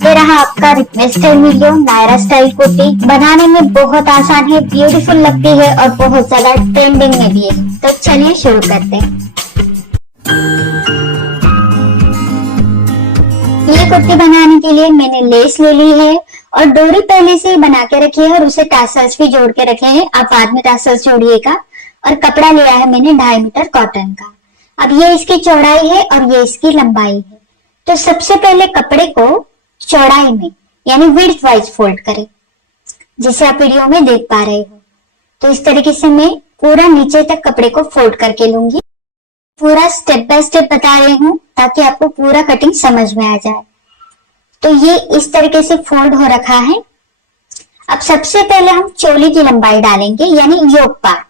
ये रहा आपका requested video Naira style kurti. बनाने में बहुत आसान है, ब्यूटीफुल लगती है और बहुत ज्यादा ट्रेंडिंग में भी है। तो चलिए शुरू करते हैं। ये कुर्ती बनाने के लिए मैंने लेस ले ली है और डोरी पहले से बना के रखी है और उसे टासल्स भी जोड़ के रखे हैं। आप बाद में टासल्स जोड़िएगा। और कपड़ा लिया है मैंने 2.5 मीटर कॉटन का। अब ये इसकी चौड़ाई है और ये इसकी लंबाई है। तो सबसे पहले कपड़े को चौड़ाई में यानी विड्थ वाइज फोल्ड करें, जिसे आप वीडियो में देख पा रहे हो। तो इस तरीके से मैं पूरा नीचे तक कपड़े को फोल्ड करके लूंगी। पूरा स्टेप बाय स्टेप बता रही हूँ ताकि आपको पूरा कटिंग समझ में आ जाए। तो ये इस तरीके से फोल्ड हो रखा है। अब सबसे पहले हम चोली की लंबाई डालेंगे यानी योक पार्ट।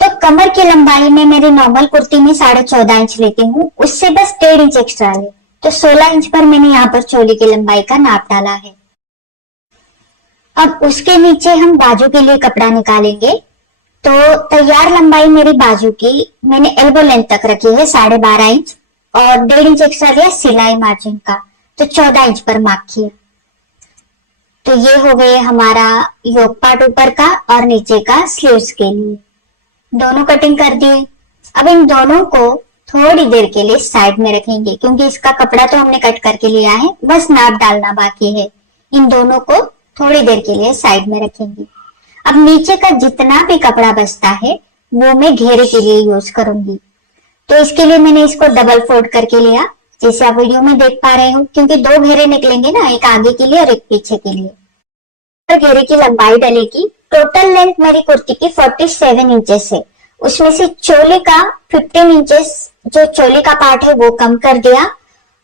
तो कमर की लंबाई में मेरी नॉर्मल कुर्ती में 14.5 इंच लेती हूँ, उससे बस 1.5 इंच एक्स्ट्रा ले। तो 16 इंच पर मैंने यहाँ पर चोली की लंबाई का नाप डाला है। अब उसके नीचे हम बाजू के लिए कपड़ा निकालेंगे। तो तैयार लंबाई मेरी बाजू की मैंने एल्बो लेंथ तक रखी है 12.5 इंच और 1.5 इंच एक्स्ट्रा लिया सिलाई मार्जिन का। तो 14 इंच पर मार्क किया। तो ये हो गए हमारा योक पार्ट ऊपर का और नीचे का स्लीव्स के लिए। दोनों कटिंग कर दिए। अब इन दोनों को थोड़ी देर के लिए साइड में रखेंगे क्योंकि इसका कपड़ा तो हमने कट करके लिया है, बस नाप डालना बाकी है। इन दोनों को थोड़ी देर के लिए साइड में रखेंगे। अब नीचे का जितना भी कपड़ा बचता है वो मैं घेरे के लिए यूज करूंगी। तो इसके लिए मैंने इसको डबल फोल्ड करके लिया, जैसे आप वीडियो में देख पा रहे हो, क्योंकि 2 घेरे निकलेंगे ना, एक आगे के लिए और एक पीछे के लिए। तो घेरे की लंबाई डलेगी। टोटल लेंथ मेरी कुर्ती की 47 इंचेस है। उसमें से चोली का 15 इंचेस जो चोली का पार्ट है वो कम कर दिया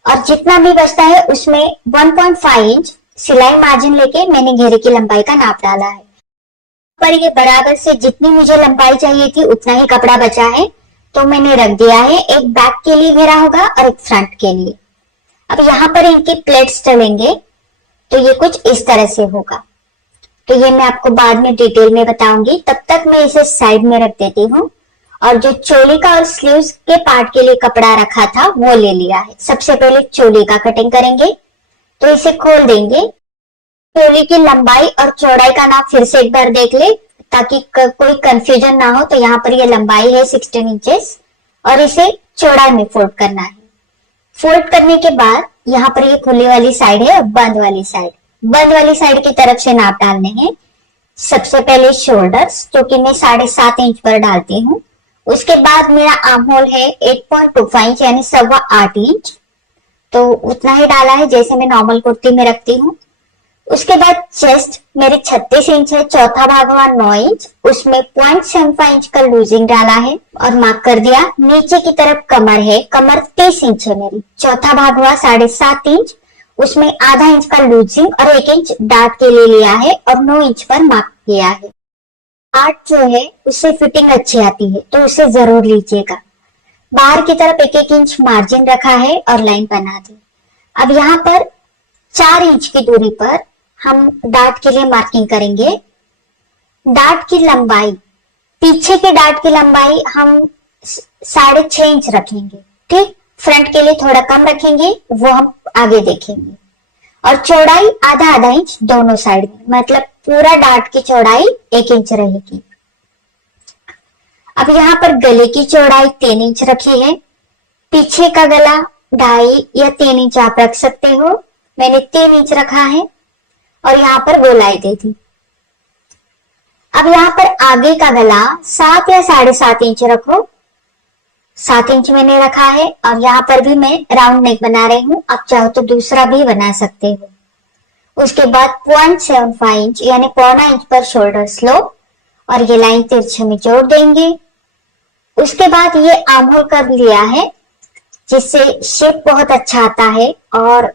और जितना भी बचता है उसमें 1.5 इंच सिलाई मार्जिन लेके मैंने घेरे की लंबाई का नाप डाला है। पर ये बराबर से जितनी मुझे लंबाई चाहिए थी उतना ही कपड़ा बचा है, तो मैंने रख दिया है। एक बैक के लिए घेरा होगा और एक फ्रंट के लिए। अब यहाँ पर इनकी प्लेट्स चलेंगे तो ये कुछ इस तरह से होगा। तो ये मैं आपको बाद में डिटेल में बताऊंगी, तब तक मैं इसे साइड में रख देती हूँ। और जो चोली का और स्लीव्स के पार्ट के लिए कपड़ा रखा था वो ले लिया है। सबसे पहले चोली का कटिंग करेंगे। तो इसे खोल देंगे। चोली की लंबाई और चौड़ाई का नाप फिर से एक बार देख ले ताकि कोई कंफ्यूजन ना हो। तो यहाँ पर ये लंबाई है 16 इंचेस और इसे चौड़ाई में फोल्ड करना है। फोल्ड करने के बाद यहाँ पर ये खुली वाली साइड है और बंद वाली साइड। बंद वाली साइड की तरफ से नाप डालने हैं। सबसे पहले शोल्डर्स जो कि मैं 7.5 इंच पर डालती हूँ। उसके बाद मेरा आर्म होल है 8.25 इंच यानी 8.25 इंच। तो उतना ही डाला है जैसे मैं नॉर्मल कुर्ती में रखती हूँ। उसके बाद चेस्ट मेरे 36 इंच है, चौथा भाग हुआ 9 इंच, उसमें 0.75 इंच का लूजिंग डाला है और मार्क कर दिया। नीचे की तरफ कमर है, कमर 30 इंच है मेरी, चौथा भाग हुआ 7.5 इंच, उसमें आधा इंच का लूजिंग और 1 इंच डार्ट के लिए लिया है और 9 इंच पर मार्क किया है। डार्ट जो है उससे फिटिंग अच्छी आती है तो उसे जरूर लीजिएगा। बाहर की तरफ 1-1 इंच मार्जिन रखा है और लाइन बना दी। अब यहाँ पर 4 इंच की दूरी पर हम डार्ट के लिए मार्किंग करेंगे। डार्ट की लंबाई, पीछे के डार्ट की लंबाई हम 6.5 इंच रखेंगे। ठीक, फ्रंट के लिए थोड़ा कम रखेंगे, वो हम आगे देखेंगे। और चौड़ाई आधा इंच दोनों साइड में, मतलब पूरा डार्ट की चौड़ाई 1 इंच रहेगी। अब यहाँ पर गले की चौड़ाई 3 इंच रखी है। पीछे का गला 2.5 या 3 इंच आप रख सकते हो। मैंने 3 इंच रखा है और यहाँ पर गोलाई दे दी। अब यहाँ पर आगे का गला 7 या 7.5 इंच रखो। 7 इंच मैंने रखा है और यहाँ पर भी मैं राउंड नेक बना रही हूँ। आप चाहो तो दूसरा भी बना सकते हो। उसके बाद 0.75 इंच यानी 0.25 इंच पर शोल्डर्स लो और ये लाइन तिरछे में जोड़ देंगे। उसके बाद ये आर्म होल कर लिया है जिससे शेप बहुत अच्छा आता है और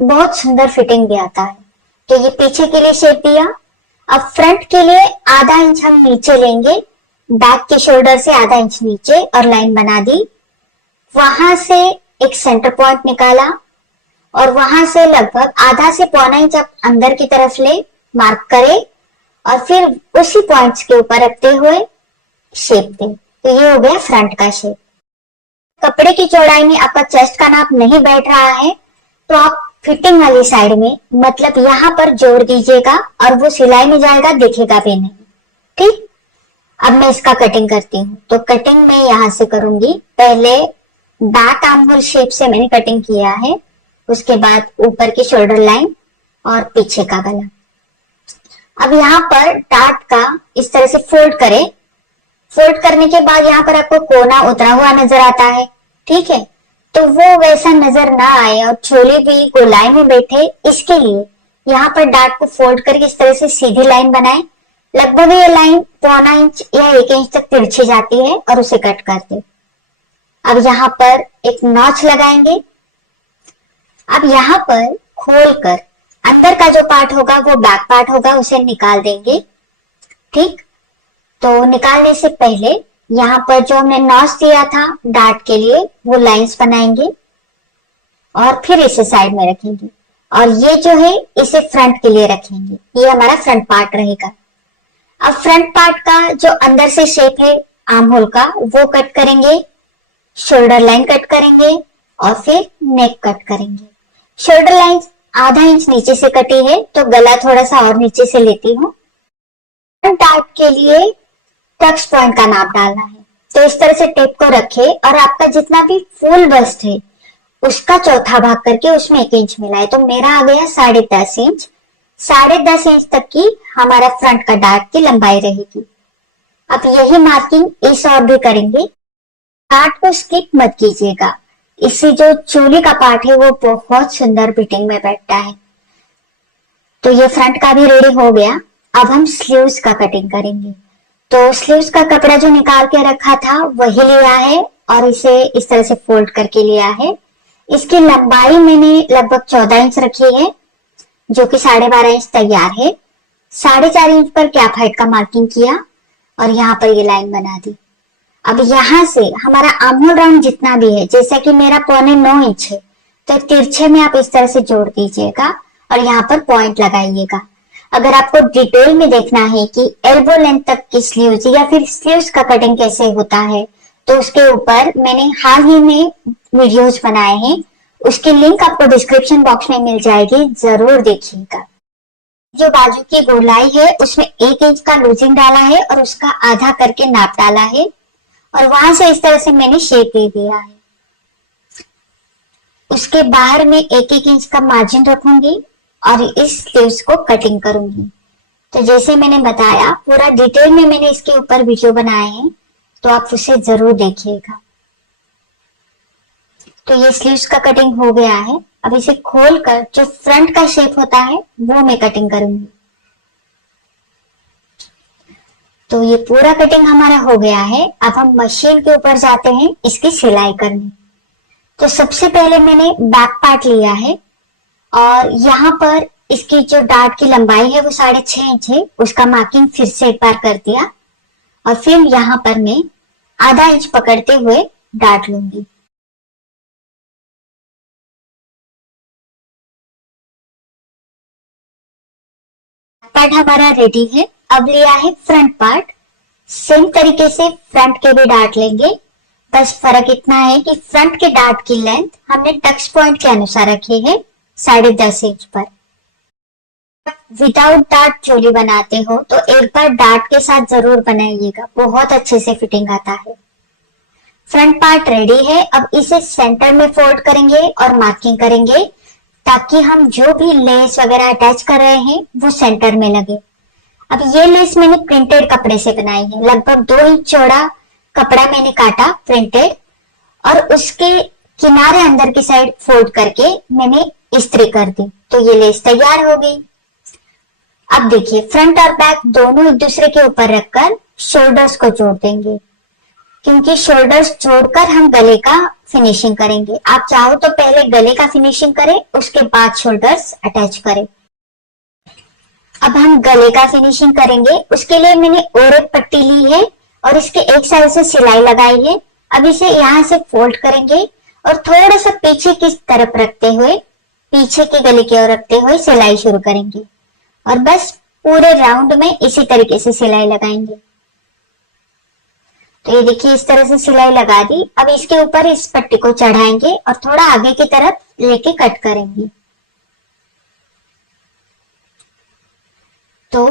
बहुत सुंदर फिटिंग भी आता है। तो ये पीछे के लिए शेप दिया। अब फ्रंट के लिए आधा इंच हम नीचे लेंगे, बैक के शोल्डर से आधा इंच नीचे और लाइन बना दी। वहां से एक सेंटर पॉइंट निकाला और वहां से लगभग आधा से 0.25 इंच आप अंदर की तरफ ले मार्क करें और फिर उसी पॉइंट्स के ऊपर रखते हुए शेप दें। तो ये हो गया फ्रंट का शेप। कपड़े की चौड़ाई में आपका चेस्ट का नाप नहीं बैठ रहा है तो आप फिटिंग वाली साइड में मतलब यहाँ पर जोड़ दीजिएगा और वो सिलाई में जाएगा, दिखेगा भी नहीं। ठीक, अब मैं इसका कटिंग करती हूँ। तो कटिंग मैं यहाँ से करूंगी। पहले बैक आर्म होल शेप से मैंने कटिंग किया है, उसके बाद ऊपर की शोल्डर लाइन और पीछे का गला। अब यहाँ पर डार्ट का इस तरह से फोल्ड करें। फोल्ड करने के बाद यहाँ पर आपको कोना उतरा हुआ नजर आता है, ठीक है, तो वो वैसा नजर ना आए और चोली भी गोलाई में बैठे, इसके लिए यहाँ पर डार्ट को फोल्ड करके इस तरह से सीधी लाइन बनाए। लगभग ये लाइन 1.25 इंच या 1 इंच तक तिरछी जाती है और उसे कट कर दे। अब यहाँ पर एक नॉच लगाएंगे। अब यहाँ पर खोलकर अंदर का जो पार्ट होगा वो बैक पार्ट होगा, उसे निकाल देंगे। ठीक, तो निकालने से पहले यहाँ पर जो हमने नॉच दिया था डार्ट के लिए वो लाइंस बनाएंगे और फिर इसे साइड में रखेंगे और ये जो है इसे फ्रंट के लिए रखेंगे। ये हमारा फ्रंट पार्ट रहेगा। अब फ्रंट पार्ट का जो अंदर से शेप है आर्म होल का वो कट करेंगे, शोल्डर लाइन कट करेंगे और फिर नेक कट करेंगे। शोल्डर लाइन आधा इंच नीचे से कटी है तो गला थोड़ा सा और नीचे से लेती हूँ। फ्रंट पार्ट के लिए टक्स पॉइंट का नाप डालना है, तो इस तरह से टेप को रखे और आपका जितना भी फुल बस्ट है उसका चौथा भाग करके उसमें 1 इंच मिलाए। तो मेरा आ गया 10.5 इंच। 10.5 इंच तक की हमारा फ्रंट का डार्ट की लंबाई रहेगी। अब यही मार्किंग इस और भी करेंगे। डार्ट को स्किप मत कीजिएगा, इससे जो चोली का पार्ट है वो बहुत सुंदर फिटिंग में बैठता है। तो ये फ्रंट का भी रेडी हो गया। अब हम स्लीव्स का कटिंग करेंगे। तो स्लीव्स का कपड़ा जो निकाल के रखा था वही लिया है और इसे इस तरह से फोल्ड करके लिया है। इसकी लंबाई मैंने लगभग 14 इंच रखी है, जो कि 12.5 इंच तैयार है। 4.5 इंच पर कैप हाइट का मार्किंग किया और यहाँ पर ये लाइन बना दी। अब यहाँ से हमारा आर्म होल राउंड जितना भी है, जैसा कि मेरा 8.25 इंच है, तो तिरछे में आप इस तरह से जोड़ दीजिएगा और यहाँ पर पॉइंट लगाइएगा। अगर आपको डिटेल में देखना है कि एल्बो लेंथ तक की स्लीव्स या फिर स्लीव्स का कटिंग कैसे होता है, तो उसके ऊपर मैंने हाल ही में वीडियोस बनाए हैं, उसकी लिंक आपको डिस्क्रिप्शन बॉक्स में मिल जाएगी, जरूर देखिएगा। जो बाजू की गोलाई है उसमें 1 इंच का लूजिंग डाला है और उसका आधा करके नाप डाला है और वहां से इस तरह से मैंने शेप दे दिया है। उसके बाहर में 1-1 इंच का मार्जिन रखूंगी और इस स्लीव्स को कटिंग करूंगी। तो जैसे मैंने बताया पूरा डिटेल में मैंने इसके ऊपर वीडियो बनाए हैं, तो आप उसे जरूर देखिएगा। तो ये स्लीव्स का कटिंग हो गया है। अब इसे खोलकर जो फ्रंट का शेप होता है वो मैं कटिंग करूंगी। तो ये पूरा कटिंग हमारा हो गया है। अब हम मशीन के ऊपर जाते हैं इसकी सिलाई करने। तो सबसे पहले मैंने बैक पार्ट लिया है और यहाँ पर इसकी जो डार्ट की लंबाई है वो 6.5 इंच है, उसका मार्किंग फिर से एक बार कर दिया और फिर यहाँ पर मैं आधा इंच पकड़ते हुए डार्ट लूंगी। पार्ट हमारा रेडी है। अब लिया है फ्रंट पार्ट। सेम तरीके से फ्रंट के भी डार्ट लेंगे, बस फर्क इतना है कि फ्रंट के डार्ट की लेंथ हमने टक्स पॉइंट के अनुसार रखी है 10.5 इंच पर। विदाउट डार्ट चोली बनाते हो तो एक बार डार्ट के साथ जरूर बनाइएगा, बहुत अच्छे से फिटिंग आता है। फ्रंट पार्ट रेडी है। अब इसे सेंटर में फोल्ड करेंगे और मार्किंग करेंगे ताकि हम जो भी लेस वगैरह अटैच कर रहे हैं वो सेंटर में लगे। अब ये लेस मैंने प्रिंटेड कपड़े से बनाई है। लगभग 2 इंच चौड़ा कपड़ा मैंने काटा प्रिंटेड और उसके किनारे अंदर की साइड फोल्ड करके मैंने इस्त्री कर दी, तो ये लेस तैयार हो गई। अब देखिए फ्रंट और बैक दोनों एक दूसरे के ऊपर रखकर शोल्डर्स को जोड़ देंगे, क्योंकि शोल्डर्स जोड़कर हम गले का फिनिशिंग करेंगे। आप चाहो तो पहले गले का फिनिशिंग करें, उसके बाद शोल्डर्स अटैच करें। अब हम गले का फिनिशिंग करेंगे। उसके लिए मैंने और एक पट्टी ली है और इसके एक साइड से सिलाई लगाई है। अब इसे यहाँ से फोल्ड करेंगे और थोड़ा सा पीछे की तरफ रखते हुए, पीछे के गले की ओर रखते हुए सिलाई शुरू करेंगे और बस पूरे राउंड में इसी तरीके से सिलाई लगाएंगे। तो ये देखिए इस तरह से सिलाई लगा दी। अब इसके ऊपर इस पट्टी को चढ़ाएंगे और थोड़ा आगे की तरफ लेके कट करेंगे। तो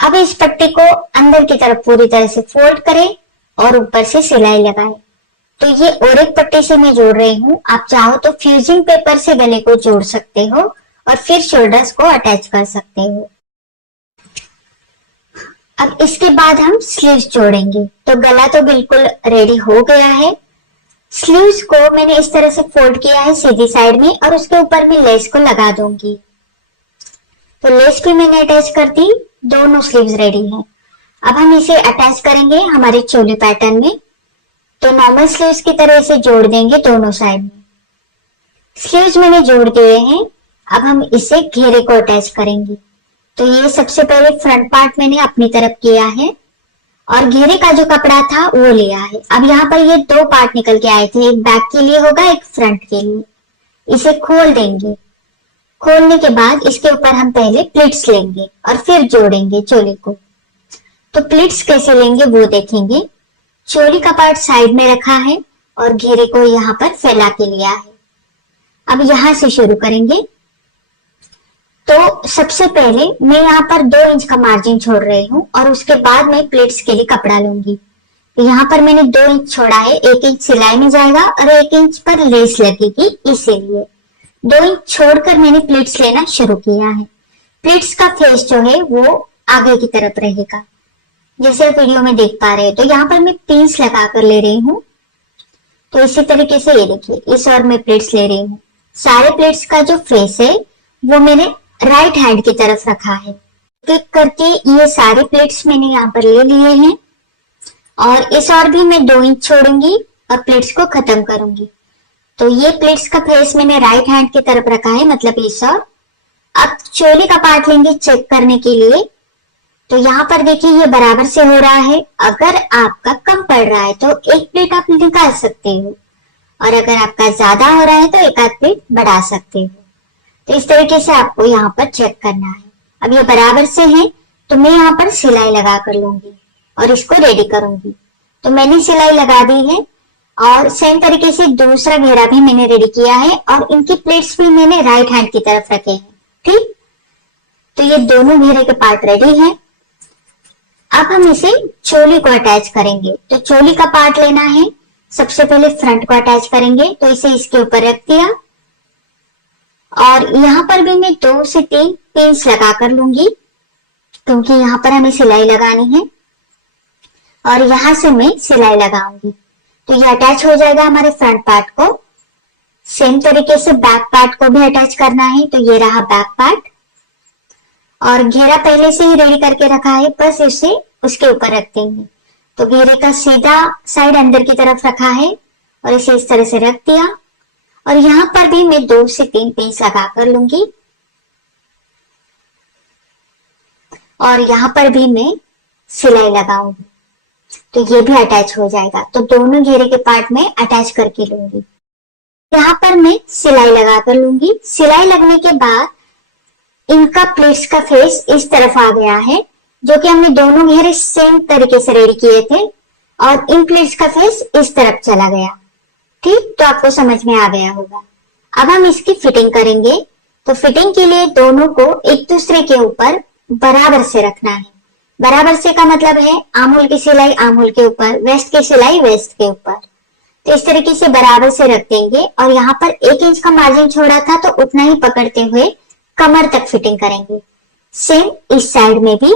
अब इस पट्टी को अंदर की तरफ पूरी तरह से फोल्ड करें और ऊपर से सिलाई लगाएं। तो ये और एक पट्टी से मैं जोड़ रही हूँ। आप चाहो तो फ्यूजिंग पेपर से गले को जोड़ सकते हो और फिर शोल्डर्स को अटैच कर सकते हो। अब इसके बाद हम स्लीव्स जोड़ेंगे। तो गला तो बिल्कुल रेडी हो गया है। स्लीव्स को मैंने इस तरह से फोल्ड किया है सीधी साइड में और उसके ऊपर मैं लेस को लगा दूंगी। तो लेस भी मैंने अटैच कर दी। दोनों स्लीव्स रेडी हैं। अब हम इसे अटैच करेंगे हमारे चोली पैटर्न में। तो नॉर्मल स्लीव्स की तरह इसे जोड़ देंगे दोनों साइड में। स्लीव्स मैंने जोड़ दिए हैं। अब हम इसे घेरे को अटैच करेंगे। तो ये सबसे पहले फ्रंट पार्ट मैंने अपनी तरफ किया है और घेरे का जो कपड़ा था वो लिया है। अब यहाँ पर ये दो पार्ट निकल के आए थे, एक बैक के लिए होगा, एक फ्रंट के लिए। इसे खोल देंगे। खोलने के बाद इसके ऊपर हम पहले प्लीट्स लेंगे और फिर जोड़ेंगे चोली को। तो प्लीट्स कैसे लेंगे वो देखेंगे। चोली का पार्ट साइड में रखा है और घेरे को यहाँ पर फैला के लिया है। अब यहां से शुरू करेंगे। तो सबसे पहले मैं यहाँ पर 2 इंच का मार्जिन छोड़ रही हूँ और उसके बाद मैं प्लीट्स के लिए कपड़ा लूंगी। तो यहाँ पर मैंने 2 इंच छोड़ा है, 1 इंच सिलाई में जाएगा और 1 इंच पर लेस लगेगी, इसीलिए 2 इंच छोड़कर मैंने प्लीट्स लेना शुरू किया है। प्लीट्स का फेस जो है वो आगे की तरफ रहेगा, जैसे आप वीडियो में देख पा रहे हैं। तो यहाँ पर मैं पिंस लगा कर ले रही हूँ। तो इसी तरीके से ये देखिए इस और मैं प्लेट्स ले रही हूँ। सारे प्लेट्स का जो फेस है वो मैंने राइट हैंड की तरफ रखा है। क्लिक करके ये सारे प्लेट्स मैंने यहाँ पर ले लिए हैं और इस और भी मैं 2 इंच छोड़ूंगी और प्लेट्स को खत्म करूंगी। तो ये प्लेट्स का फेस मैंने राइट हैंड की तरफ रखा है, मतलब इस और। अब चोली का पार्ट लेंगे चेक करने के लिए। तो यहाँ पर देखिए ये बराबर से हो रहा है। अगर आपका कम पड़ रहा है तो एक प्लेट आप निकाल सकते हो और अगर आपका ज्यादा हो रहा है तो एक आध प्लेट बढ़ा सकते हो। तो इस तरीके से आपको यहाँ पर चेक करना है। अब ये बराबर से है तो मैं यहाँ पर सिलाई लगा कर लूंगी और इसको रेडी करूंगी। तो मैंने सिलाई लगा दी है और सेम तरीके से दूसरा घेरा भी मैंने रेडी किया है और इनकी प्लेट्स भी मैंने राइट हैंड की तरफ रखे हैं। ठीक, तो ये दोनों घेरे के पार्ट रेडी है। अब हम इसे चोली को अटैच करेंगे। तो चोली का पार्ट लेना है। सबसे पहले फ्रंट को अटैच करेंगे। तो इसे इसके ऊपर रख दिया और यहाँ पर भी मैं 2 से 3 पिंस लगा कर लूंगी, क्योंकि यहाँ पर हमें सिलाई लगानी है और यहां से मैं सिलाई लगाऊंगी। तो ये अटैच हो जाएगा हमारे फ्रंट पार्ट को। सेम तरीके से बैक पार्ट को भी अटैच करना है। तो ये रहा बैक पार्ट और घेरा पहले से ही रेडी करके रखा है, बस इसे उसके ऊपर रख देंगे। तो घेरे का सीधा साइड अंदर की तरफ रखा है और इसे इस तरह से रख दिया और यहाँ पर भी मैं 2 से 3 पिंस लगा कर लूंगी और यहाँ पर भी मैं सिलाई लगाऊंगी। तो ये भी अटैच हो जाएगा। तो दोनों घेरे के पार्ट में अटैच करके लूंगी। यहाँ पर मैं सिलाई लगा कर लूंगी। सिलाई लगने के बाद इनका प्लेट्स का फेस इस तरफ आ गया है, जो कि हमने दोनों घेरे सेम तरीके से रेडी किए थे और इन प्लेट्स का फेस इस तरफ चला गया। ठीक, तो आपको समझ में आ गया होगा। अब हम इसकी फिटिंग करेंगे। तो फिटिंग के लिए दोनों को एक दूसरे के ऊपर बराबर से रखना है। बराबर से का मतलब है आमूल की सिलाई आमूल के ऊपर, वेस्ट की सिलाई वेस्ट के ऊपर। तो इस तरीके से बराबर से रख देंगे और यहाँ पर 1 इंच का मार्जिन छोड़ा था तो उतना ही पकड़ते हुए कमर तक फिटिंग करेंगे। सेम इस साइड में भी।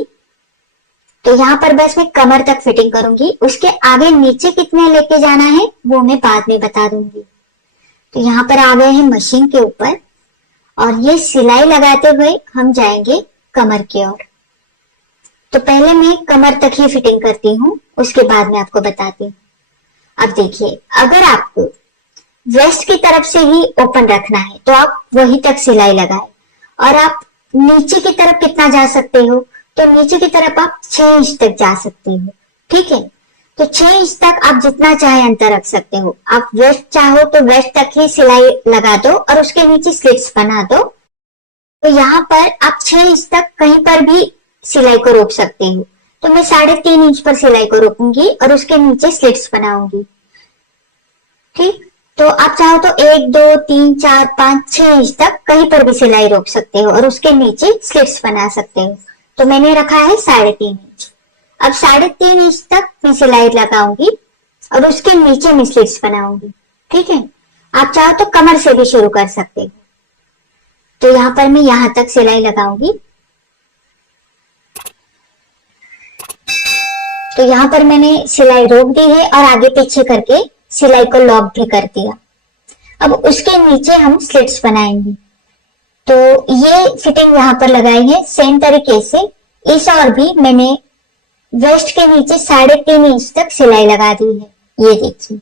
तो यहाँ पर बस मैं कमर तक फिटिंग करूंगी, उसके आगे नीचे कितने लेके जाना है वो मैं बाद में बता दूंगी। तो यहाँ पर आ गए हैं मशीन के ऊपर और ये सिलाई लगाते हुए हम जाएंगे कमर की ओर। तो पहले मैं कमर तक ही फिटिंग करती हूँ, उसके बाद में आपको बताती हूँ। अब देखिए, अगर आपको वेस्ट की तरफ से ही ओपन रखना है तो आप वहीं तक सिलाई लगाए और आप नीचे की तरफ कितना जा सकते हो, तो नीचे की तरफ आप 6 इंच तक जा सकते हो। ठीक है, तो 6 इंच तक आप जितना चाहे अंतर रख सकते हो। आप वेस्ट चाहो तो वेस्ट तक ही सिलाई लगा दो और उसके नीचे स्लिट्स बना दो। तो यहाँ पर आप 6 इंच तक कहीं पर भी सिलाई को रोक सकते हो। तो मैं 3.5 इंच पर सिलाई को रोकूंगी और उसके नीचे स्लिट्स बनाऊंगी। ठीक, तो आप चाहो तो 1, 2, 3, 4, 5, 6 इंच तक कहीं पर भी सिलाई रोक सकते हो और उसके नीचे स्लिट्स बना सकते हो। तो मैंने रखा है 3.5 इंच। अब 3.5 इंच तक मैं सिलाई लगाऊंगी और उसके नीचे मैं स्लिट्स बनाऊंगी। ठीक है, आप चाहो तो कमर से भी शुरू कर सकते हो। तो यहां पर मैं यहां तक सिलाई लगाऊंगी। तो यहां पर मैंने सिलाई रोक दी है और आगे पीछे करके सिलाई को लॉक भी कर दिया। अब उसके नीचे हम स्लिट्स बनाएंगे। तो ये फिटिंग यहां पर लगाई है। सेम तरीके से इस और भी मैंने वेस्ट के नीचे 3.5 इंच तक सिलाई लगा दी है। ये देखिए।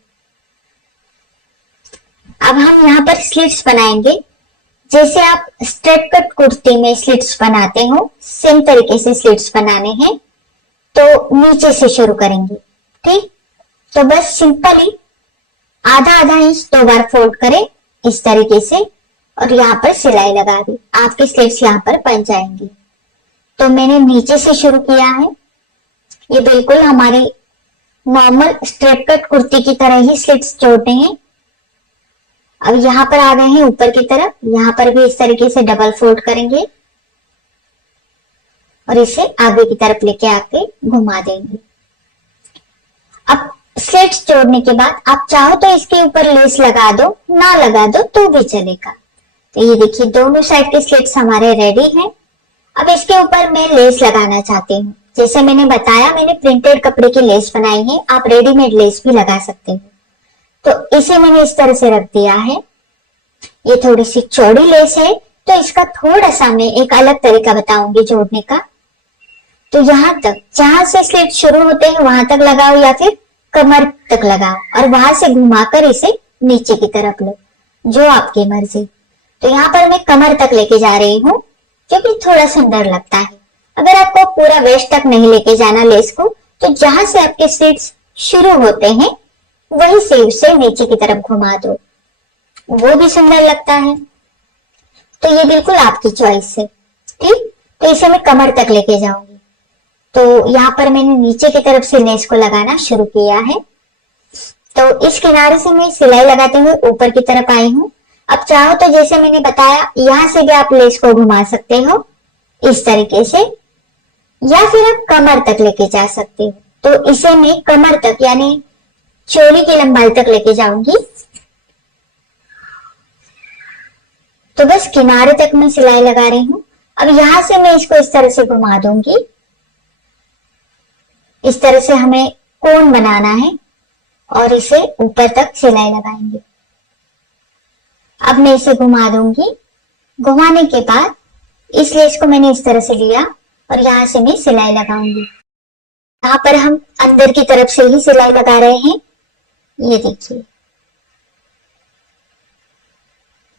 अब हम यहाँ पर स्लिट्स बनाएंगे। जैसे आप स्ट्रेट कट कुर्ती में स्लिट्स बनाते हो, सेम तरीके से स्लिट्स बनाने हैं। तो नीचे से शुरू करेंगे। ठीक, तो बस सिंपली आधा आधा इंच 2 बार फोल्ड करें इस तरीके से और यहाँ पर सिलाई लगा दी। आपके स्लिट्स यहाँ पर बन जाएंगे। तो मैंने नीचे से शुरू किया है। ये बिल्कुल हमारी नॉर्मल स्ट्रेट कट कुर्ती की तरह ही स्लिट्स जोड़ने हैं। अब यहाँ पर आ गए हैं ऊपर की तरफ। यहाँ पर भी इस तरीके से डबल फोल्ड करेंगे और इसे आगे की तरफ लेके आके घुमा देंगे। अब स्लिट्स जोड़ने के बाद आप चाहो तो इसके ऊपर लेस लगा दो, ना लगा दो तो भी चलेगा। तो ये देखिए दोनों साइड के स्लिट्स हमारे रेडी हैं। अब इसके ऊपर मैं लेस लगाना चाहती हूँ। जैसे मैंने बताया, मैंने प्रिंटेड कपड़े की लेस बनाई है। आप रेडीमेड लेस भी लगा सकते हो। तो इसे मैंने इस तरह से रख दिया है। ये थोड़ी सी चौड़ी लेस है, तो इसका थोड़ा सा मैं एक अलग तरीका बताऊंगी जोड़ने का। तो यहां तक जहां से स्लिट शुरू होते हैं वहां तक लगाओ या फिर कमर तक लगाओ और वहां से घुमाकर इसे नीचे की तरफ लो, जो आपकी मर्जी। तो यहाँ पर मैं कमर तक लेके जा रही हूँ क्योंकि थोड़ा सुंदर लगता है। अगर आपको पूरा वेस्ट तक नहीं लेके जाना लेस को, तो जहां से आपके स्लिट्स शुरू होते हैं वहीं से उसे नीचे की तरफ घुमा दो, वो भी सुंदर लगता है। तो ये बिल्कुल आपकी चॉइस है। ठीक, तो इसे मैं कमर तक लेके जाऊंगी। तो यहाँ पर मैंने नीचे की तरफ से लेस को लगाना शुरू किया है। तो इस किनारे से मैं सिलाई लगाते हुए ऊपर की तरफ आई हूँ। अब चाहो तो जैसे मैंने बताया, यहाँ से भी आप लेस को घुमा सकते हो इस तरीके से, या फिर आप कमर तक लेके जा सकते हो। तो इसे मैं कमर तक यानी चोली की लंबाई तक लेके जाऊंगी। तो बस किनारे तक मैं सिलाई लगा रही हूँ। अब यहां से मैं इसको इस तरह से घुमा दूंगी। इस तरह से हमें कोन बनाना है और इसे ऊपर तक सिलाई लगाएंगे। अब मैं इसे घुमा दूंगी। घुमाने के बाद इस लेस को मैंने इस तरह से लिया और यहां से मैं सिलाई लगाऊंगी। यहाँ पर हम अंदर की तरफ से ही सिलाई लगा रहे हैं। ये देखिए।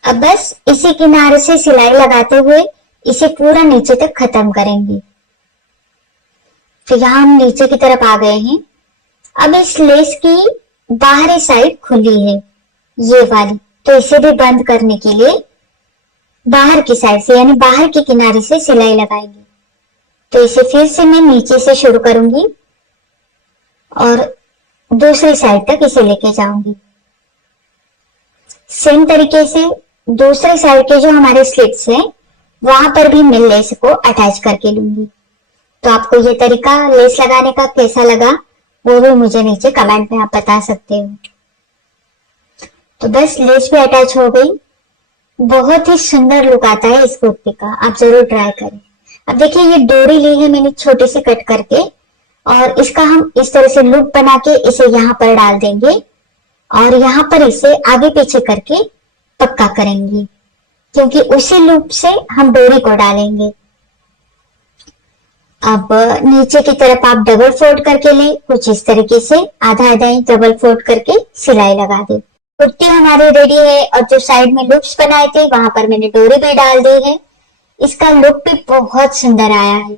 अब बस इसी किनारे से सिलाई लगाते हुए इसे पूरा नीचे तक खत्म करेंगे। तो यहाँ हम नीचे की तरफ आ गए हैं। अब इस लेस की बाहरी साइड खुली है, ये वाली, तो इसे भी बंद करने के लिए बाहर की साइड से यानी बाहर के किनारे से सिलाई लगाएंगे। तो इसे फिर से मैं नीचे से शुरू करूंगी और दूसरी साइड तक इसे लेके जाऊंगी। सेम तरीके से दूसरी साइड के जो हमारे स्लिट्स हैं वहां पर भी मैं लेस को अटैच करके लूंगी। तो आपको ये तरीका लेस लगाने का कैसा लगा वो भी मुझे नीचे कमेंट में आप बता सकते हो। तो बस लेस भी अटैच हो गई। बहुत ही सुंदर लुक आता है इस कुर्ती का, आप जरूर ट्राई करें। अब देखिए ये डोरी ली है मैंने छोटे से कट करके और इसका हम इस तरह से लूप बना के इसे यहाँ पर डाल देंगे और यहाँ पर इसे आगे पीछे करके पक्का करेंगे, क्योंकि उसी लूप से हम डोरी को डालेंगे। अब नीचे की तरफ आप डबल फोल्ड करके ले, कुछ इस तरीके से आधा आधा इंच डबल फोल्ड करके सिलाई लगा दे। कुर्ती हमारी रेडी है और जो साइड में लूप्स बनाए थे वहां पर मैंने डोरी भी डाल दी है। इसका लुक भी बहुत सुंदर आया है।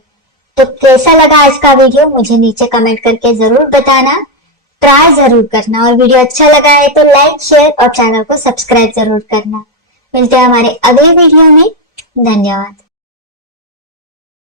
तो कैसा लगा आज का वीडियो मुझे नीचे कमेंट करके जरूर बताना, ट्राई जरूर करना और वीडियो अच्छा लगा है तो लाइक शेयर और चैनल को सब्सक्राइब जरूर करना। मिलते हैं हमारे अगले वीडियो में। धन्यवाद।